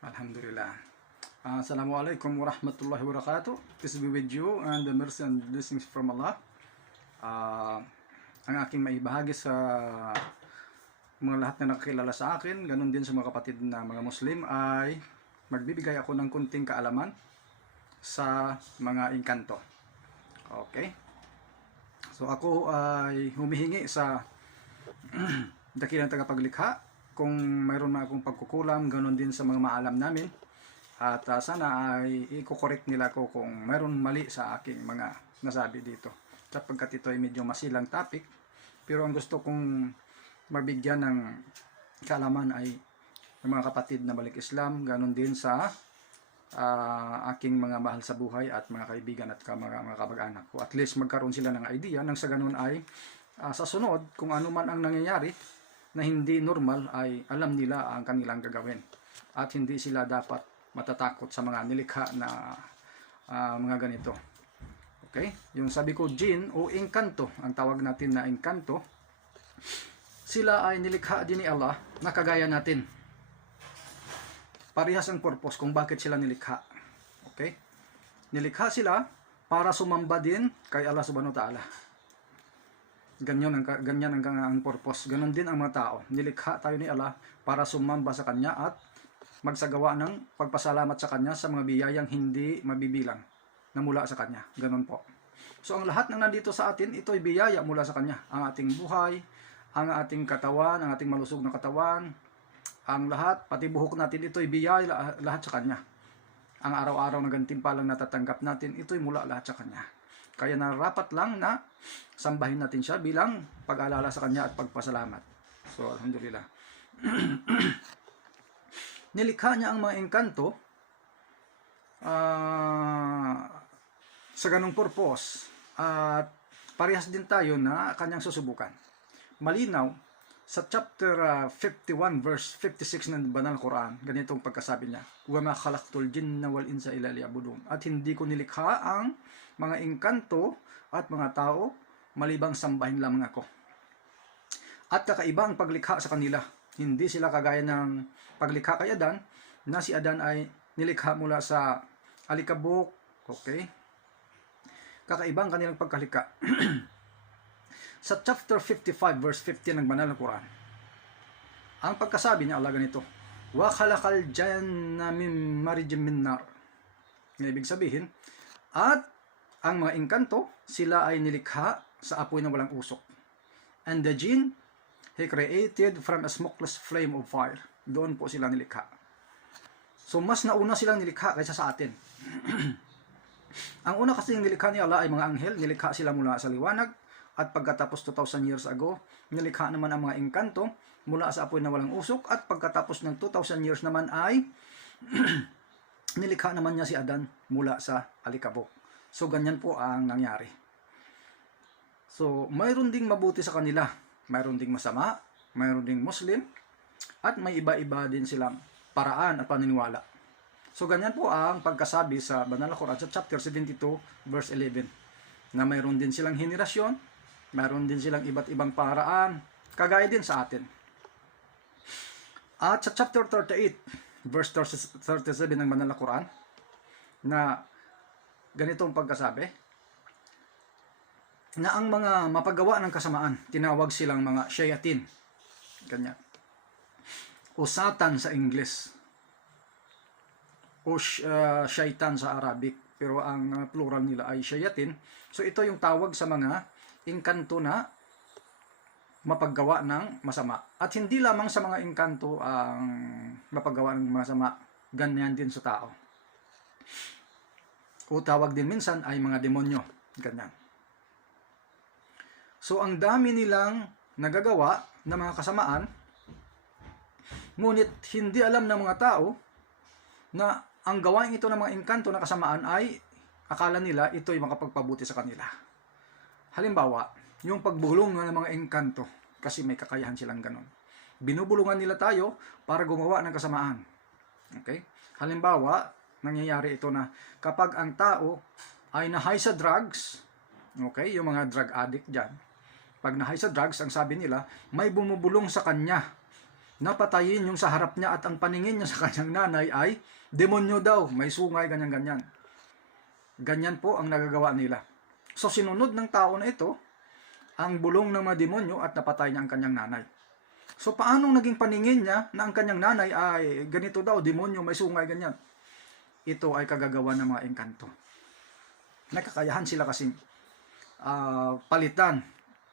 Alhamdulillah. Assalamualaikum warahmatullahi wabarakatuh. Peace be with you and the mercy and blessings from Allah. Ah, ang aking maibahagi sa mga lahat na nakakilala sa akin, ganun din sa mga kapatid na mga Muslim, ay magbibigay ako ng kunting kaalaman sa mga engkanto. Okay? So ako ay humihingi sa dakilang tagapaglikha kung mayroon na akong pagkukulam, ganun din sa mga maalam namin. At sana ay i-correct nila ko kung mayroon mali sa aking mga nasabi dito. Sapagkat ito ay medyo masilang topic. Pero ang gusto kong mabigyan ng kaalaman ay ng mga kapatid na balik Islam, ganun din sa aking mga mahal sa buhay at mga kaibigan at mga kamag-anak ko. At least magkaroon sila ng idea nang sa ganun ay sa sunod, kung ano man ang nangyayari na hindi normal, ay alam nila ang kanilang gagawin. At hindi sila dapat matatakot sa mga nilikha na mga ganito. Okay? Yung sabi ko, jinn o engkanto, ang tawag natin na engkanto, sila ay nilikha din ni Allah na kagaya natin. Parehas ang purpose kung bakit sila nilikha. Okay? Nilikha sila para sumamba din kay Allah subhanahu wa ta'ala. Ganyan ang purpose. Ganon din ang mga tao. Nilikha tayo ni Allah para sumamba sa Kanya at magsagawa ng pagpasalamat sa Kanya sa mga biyayang hindi mabibilang na mula sa Kanya. Ganon po. So ang lahat ng nandito sa atin, ito ay biyaya mula sa Kanya. Ang ating buhay, ang ating katawan, ang ating malusog na katawan, ang lahat, pati buhok natin, ito ay biyaya lahat sa Kanya. Ang araw-araw na gantimpalang natatanggap natin, ito ay mula lahat sa Kanya. Kaya narapat lang na sambahin natin siya bilang pag-alala sa Kanya at pagpasalamat. So, alhamdulillah. Nilikha niya ang mga engkanto sa ganong purpose. At parehas din tayo na Kanyang susubukan. Malinaw, sa chapter 51 verse 56 ng Banal Quran, ganitong pagkasabi niya, وَمَا خَلَقْتُ الْجِنَّ وَالْإِنسَ إِلَّا لِيَعْبُدُونِ. At hindi ko nilikha ang mga engkanto at mga tao malibang sambahin lamang ako. At kakaiba ang paglikha sa kanila. Hindi sila kagaya ng paglikha kay Adan, na si Adan ay nilikha mula sa alikabok. Okay? Kakaiba ang kanilang pagkalikha. Sa chapter 55 verse 15 ng Banal na Quran, ang pagkasabi ni Allah ganito, wa khalaqal janna min marijim min nar. Ibig sabihin, at ang mga engkanto, sila ay nilikha sa apoy na walang usok. And the jinn, he created from a smokeless flame of fire. Doon po sila nilikha. So mas nauna silang nilikha kaysa sa atin. Ang una kasi nilikha ni Allah ay mga anghel, nilikha sila mula sa liwanag. At pagkatapos 2,000 years ago, nilikha naman ang mga engkanto mula sa apoy na walang usok. At pagkatapos ng 2,000 years naman ay nilikha naman niya si Adan mula sa alikabok. So ganyan po ang nangyari. So mayroon ding mabuti sa kanila, mayroon ding masama, mayroon ding Muslim, at may iba-iba din silang paraan at paniniwala. So ganyan po ang pagkasabi sa Banal na Quran sa chapter 72 verse 11, na mayroon din silang henerasyon, mayroon din silang iba't ibang paraan, kagaya din sa atin. At sa chapter 38 verse 37 ng Banal na Quran, na ganitong pagkasabi, na ang mga mapagawa ng kasamaan, tinawag silang mga shayatin. Ganyan. O Satan sa Ingles. O shaitan sa Arabic. Pero ang plural nila ay shayatin. So ito yung tawag sa mga engkanto na mapaggawa ng masama. At hindi lamang sa mga engkanto ang mapaggawa ng masama, ganyan din sa tao. O tawag din minsan ay mga demonyo. Ganyan. So ang dami nilang nagagawa ng mga kasamaan, ngunit hindi alam ng mga tao na ang gawain ito ng mga engkanto na kasamaan ay akala nila ito ay makapagpabuti sa kanila. Halimbawa, yung pagbulong ng mga engkanto, kasi may kakayahan silang ganon. Binubulungan nila tayo para gumawa ng kasamaan. Okay? Halimbawa, nangyayari ito na kapag ang tao ay na-high sa drugs, okay, yung mga drug addict dyan, pag na-high sa drugs, ang sabi nila, may bumubulong sa kanya napatayin yung sa harap niya at ang paningin niya sa kanyang nanay ay demonyo daw, may sungay, ganyan-ganyan. Ganyan po ang nagagawa nila. So sinunod ng tao na ito ang bulong ng mga demonyo at napatay niya ang kanyang nanay. So paano naging paningin niya na ang kanyang nanay ay ganito daw, demonyo, may sungay, ganyan? Ito ay kagagawa ng mga engkanto. Nakakayahan sila kasing palitan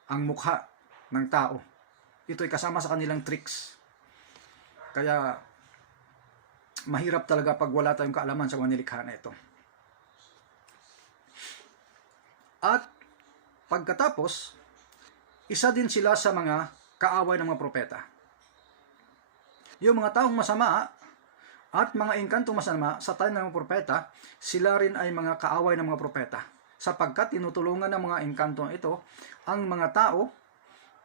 ang mukha ng tao. Ito ay kasama sa kanilang tricks. Kaya mahirap talaga pag wala tayong kaalaman sa mga nilikha na ito. At pagkatapos, isa din sila sa mga kaaway ng mga propeta. Yung mga taong masama at mga engkantong masama sa time ng mga propeta, sila rin ay mga kaaway ng mga propeta. Sapagkat tinutulungan ng mga engkanto ito ang mga tao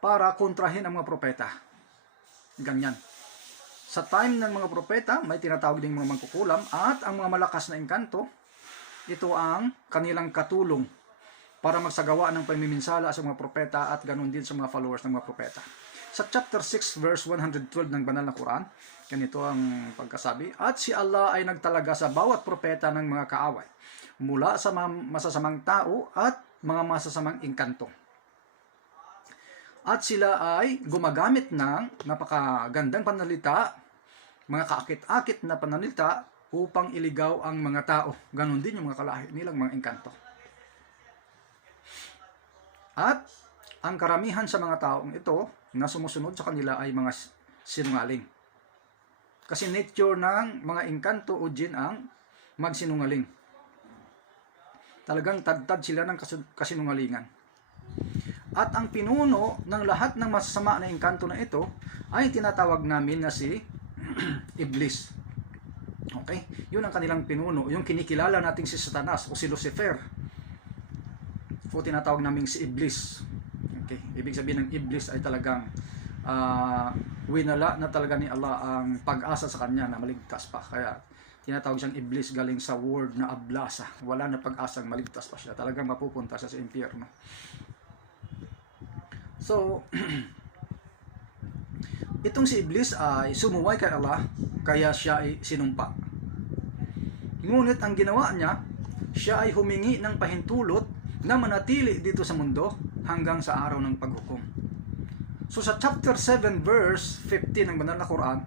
para kontrahin ang mga propeta. Ganyan. Sa time ng mga propeta, may tinatawag ding mga mangkukulam at ang mga malakas na engkanto, ito ang kanilang katulong para magsagawa ng pamiminsala sa mga propeta at ganun din sa mga followers ng mga propeta. Sa chapter 6 verse 112 ng banal na Quran, ganito ang pagkasabi, at si Allah ay nagtalaga sa bawat propeta ng mga kaaway mula sa masasamang tao at mga masasamang engkanto. At sila ay gumagamit ng napakagandang pananalita, mga kaakit-akit na pananalita upang iligaw ang mga tao. Ganon din yung mga kalahi nilang mga engkanto. At ang karamihan sa mga taong ito na sumusunod sa kanila ay mga sinungaling. Kasi nature ng mga engkanto o jin ang magsinungaling. Talagang tad-tad sila ng kasinungalingan. At ang pinuno ng lahat ng masasama na engkanto na ito ay tinatawag namin na si Iblis. Okay? Yun ang kanilang pinuno. Yung kinikilala nating si Satanas o si Lucifer. O tinatawag namin si Iblis. Okay? Ibig sabihin ng Iblis ay talagang winala na talaga ni Allah ang pag-asa sa kanya na maligtas pa. Kaya tinatawag siyang Iblis galing sa word na ablasa. Wala na pag-asang maligtas pa siya. Talagang mapupunta siya sa impyerno. So, itong si Iblis ay sumuway kay Allah, kaya siya ay sinumpa. Ngunit ang ginawa niya, siya ay humingi ng pahintulot na manatili dito sa mundo hanggang sa araw ng paghukom. So sa chapter 7 verse 15 ng banal na Quran,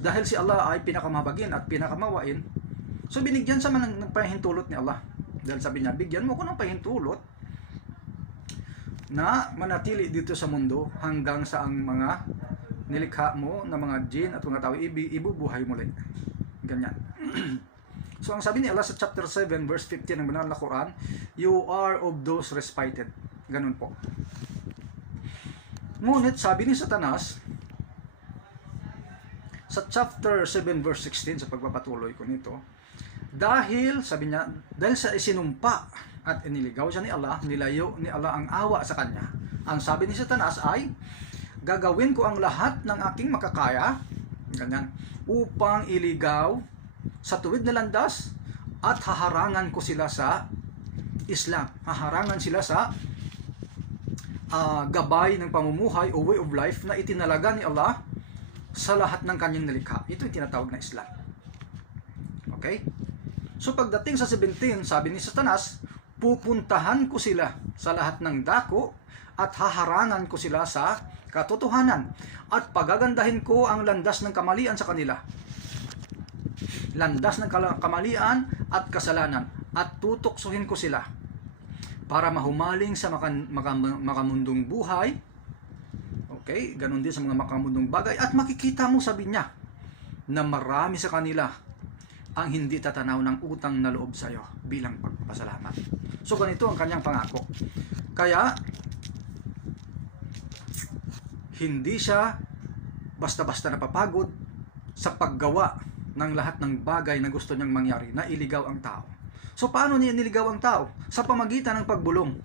dahil si Allah ay pinakamabagin at pinakamawain, so binigyan siya ng pahintulot ni Allah. Dahil sabi niya, bigyan mo ko ng pahintulot na manatili dito sa mundo hanggang sa ang mga nilikha mo na mga jin at mga tao ibubuhay muli. Ganyan. So ang sabi ni Allah sa chapter 7 verse 15 ng banal na Quran, you are of those respited. Ganun po. Ngunit sabi ni Satanas sa chapter 7 verse 16, sa pagpapatuloy ko nito, dahil sabi niya, dahil sa isinumpa at iniligaw siya ni Allah, nilayo ni Allah ang awa sa kanya. Ang sabi ni Satanas ay, gagawin ko ang lahat ng aking makakaya, ganyan, upang iligaw sa tuwid na landas at haharangan ko sila sa Islam. Haharangan sila sa gabay ng pamumuhay o way of life na itinalaga ni Allah sa lahat ng kanyang nilikha. Ito yung tinatawag na Islam. Okay? So pagdating sa 17, sabi ni Satanas, pupuntahan ko sila sa lahat ng dako at haharangan ko sila sa katotohanan at pagagandahin ko ang landas ng kamalian sa kanila. Landas ng kamalian at kasalanan at tutuksohin ko sila para mahumaling sa makamundong buhay. Okay, ganun din sa mga makamundong bagay at makikita mo, sabi niya, na marami sa kanila ang hindi tatanaw ng utang na loob sa iyo bilang pagpapasalamat. So ganito ang kanyang pangako. Kaya hindi siya basta-basta napapagod sa paggawa ng lahat ng bagay na gusto niyang mangyari na iligaw ang tao. So paano niya niligaw ang tao? Sa pamagitan ng pagbulong.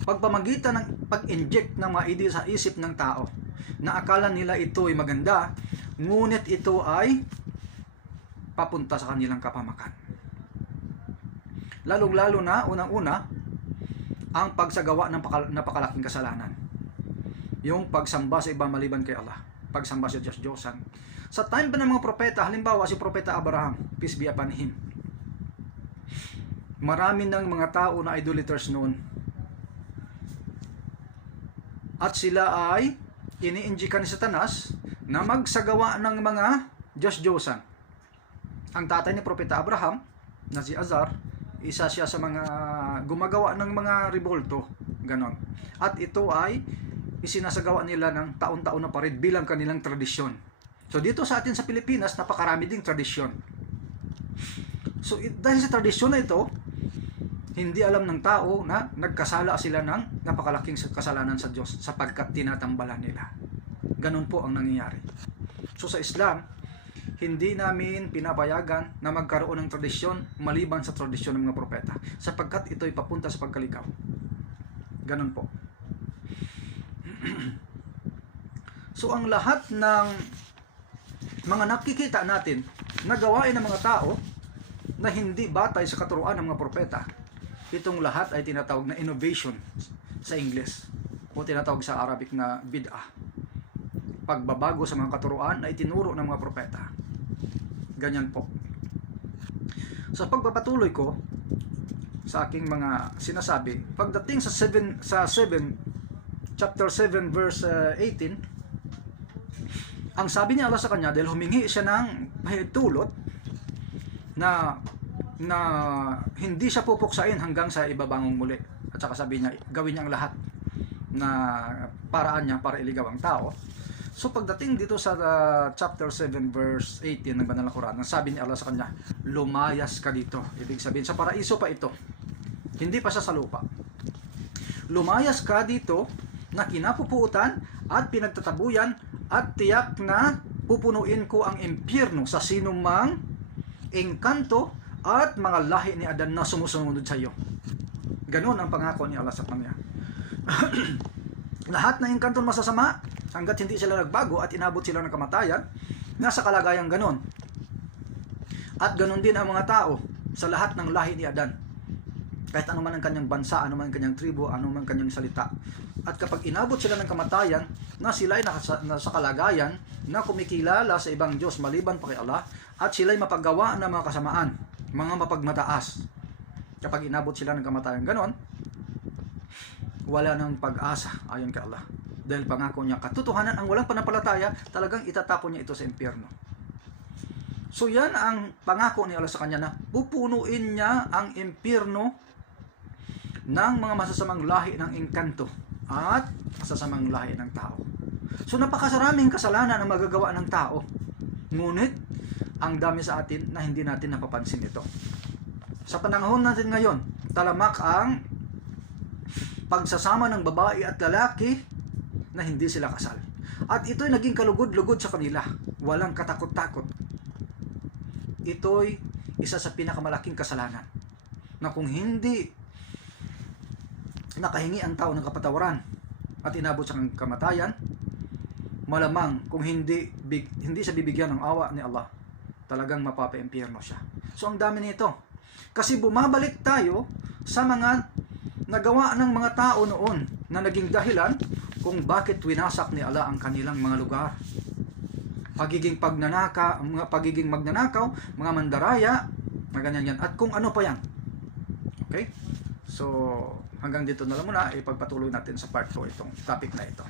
Pagpamagitan ng pag-inject ng mga ideya sa isip ng tao na akala nila ito ay maganda, ngunit ito ay papunta sa kanilang kapamakan. Lalong-lalo na, unang-una, ang pagsagawa ng napakalaking kasalanan. Yung pagsamba sa iba maliban kay Allah. pagsamba sa Diyos-Diyosan. Sa time pa ng mga propeta, halimbawa si Propeta Abraham, peace be upon him, marami ng mga tao na idolaters noon. At sila ay iniinjikan ni Satanas na magsagawa ng mga Diyos-Diyosan. Ang tatay ni Propeta Abraham, na si Azar, isa siya sa mga gumagawa ng mga revolto, ganon. At ito ay isinasagawa nila ng taon-taon na parid bilang kanilang tradisyon. So dito sa atin sa Pilipinas, napakarami ding tradisyon. So dahil sa tradisyon na ito, hindi alam ng tao na nagkasala sila ng napakalaking kasalanan sa Diyos sapagkat tinatambalan nila. Ganon po ang nangyayari. So sa Islam, hindi namin pinapayagan na magkaroon ng tradisyon maliban sa tradisyon ng mga propeta sapagkat ito'y papunta sa pagkalikaw. Ganon po. So ang lahat ng mga nakikita natin na gawain ng mga tao na hindi batay sa katuruan ng mga propeta, itong lahat ay tinatawag na innovation sa English o tinatawag sa Arabic na bid'ah. Pagbabago sa mga katuruan na itinuro ng mga propeta. Ganyan po. Sa pagpapatuloy ko sa aking mga sinasabi, pagdating sa chapter 7 verse 18, ang sabi ni Allah sa kanya, dahil humingi siya ng tulot na hindi siya pupuksain hanggang sa ibabangong muli. At saka sabi niya, gawin niya ang lahat na paraan niya para iligaw ang tao. So pagdating dito sa chapter 7 verse 18 ng Banal na Quran, ang sabi ni Allah sa kanya, lumayas ka dito. Ibig sabihin, sa paraiso pa ito. Hindi pa siya sa lupa. Lumayas ka dito na kinapupuutan at pinagtatabuyan at tiyak na pupunuin ko ang impyerno sa sinumang engkanto at mga lahi ni Adan na sumusunod sa iyo. Ganon ang pangako ni Allah sa kanya. Lahat ng engkanto masasama, hanggat hindi sila nagbago at inabot sila ng kamatayan, nasa kalagayang ganon. At ganon din ang mga tao sa lahat ng lahi ni Adan. Kahit ano man ang kanyang bansa, ano man ang kanyang tribo, ano man ang kanyang salita. At kapag inabot sila ng kamatayan, na sila ay nasa kalagayan na kumikilala sa ibang Diyos maliban pa kay Allah, at sila ay mapaggawa ng mga kasamaan, mga mapagmataas. Kapag inabot sila ng kamatayan ganon, wala nang pag-asa ayon kay Allah. Dahil pangako niya, katotohanan ang walang panampalataya, talagang itatapon niya ito sa impyerno. So yan ang pangako ni Allah sa kanya na pupunuin niya ang impyerno ng mga masasamang lahi ng engkanto at masasamang lahi ng tao. So napakasaraming kasalanan ang magagawa ng tao. Ngunit, ang dami sa atin na hindi natin napapansin ito. Sa panahon natin ngayon, talamak ang pagsasama ng babae at lalaki na hindi sila kasal. At ito'y naging kalugod-lugod sa kanila. Walang katakot-takot. Ito'y isa sa pinakamalaking kasalanan na kung hindi nakahingi ang tao ng kapatawaran at inabot sa kamatayan, malamang kung hindi siya bibigyan ng awa ni Allah, talagang mapapa-impyerno siya. So ang dami nito. Kasi bumabalik tayo sa mga nagawa ng mga tao noon na naging dahilan kung bakit winasak ni Allah ang kanilang mga lugar. Pagiging magnanakaw, mga mandaraya, mga ganyan yan. At kung ano pa yan. Okay? So, hanggang dito na lang muna, ipagpatuloy natin sa part 4 itong topic na ito.